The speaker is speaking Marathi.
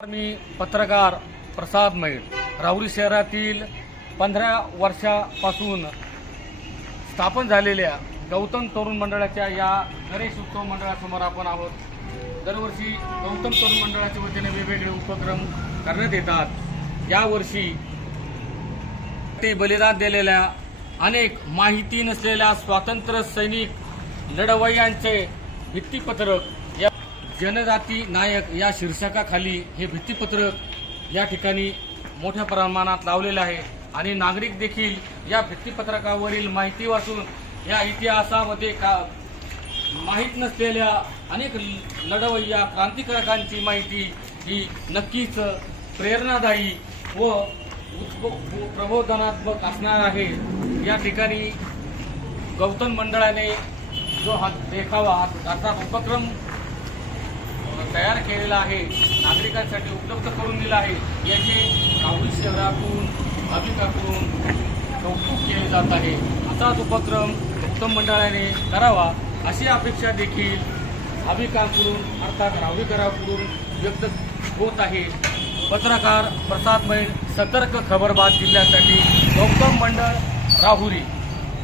मी पत्रकार प्रसाद मैड राहुरी शहरातील पंधरा वर्षापासून स्थापन झालेल्या गौतम तरुण मंडळाच्या या गणेश उत्सव मंडळासमोर आपण आहोत. दरवर्षी गौतम तरुण मंडळाच्या वतीने वेगवेगळे उपक्रम करण्यात येतात. यावर्षी ते बलिदान दिलेल्या अनेक माहिती नसलेल्या स्वातंत्र्य सैनिक लढवय्यांचे भित्तीपत्रक जनजाती नायक या शीर्षकाखाली हे भित्तीपत्रक या ठिकाणी मोठ्या प्रमाणात लावलेलं आहे. आणि नागरिक देखील या भित्तीपत्रकावरील माहिती वाचून या इतिहासामध्ये का माहीत नसलेल्या अनेक लढवय्या क्रांतिकारकांची माहिती ही नक्कीच प्रेरणादायी व प्रबोधनात्मक असणार आहे. या ठिकाणी गौतम मंडळाने जो हा देखावा अर्थात उपक्रम तयार केलेला आहे नागरिकांसाठी उपलब्ध करून दिला आहे. याचे राहुरी शहरातून भाविकातून कौतुक केले जात आहे. असाच उपक्रम गौतम मंडळाने करावा अशी अपेक्षा देखील भाविकांकडून अर्थात राहुरीकरांकडून व्यक्त होत आहे. पत्रकार प्रसाद मैन सतर्क खबरबाद जिल्ह्यासाठी गौतम मंडळ राहुरी.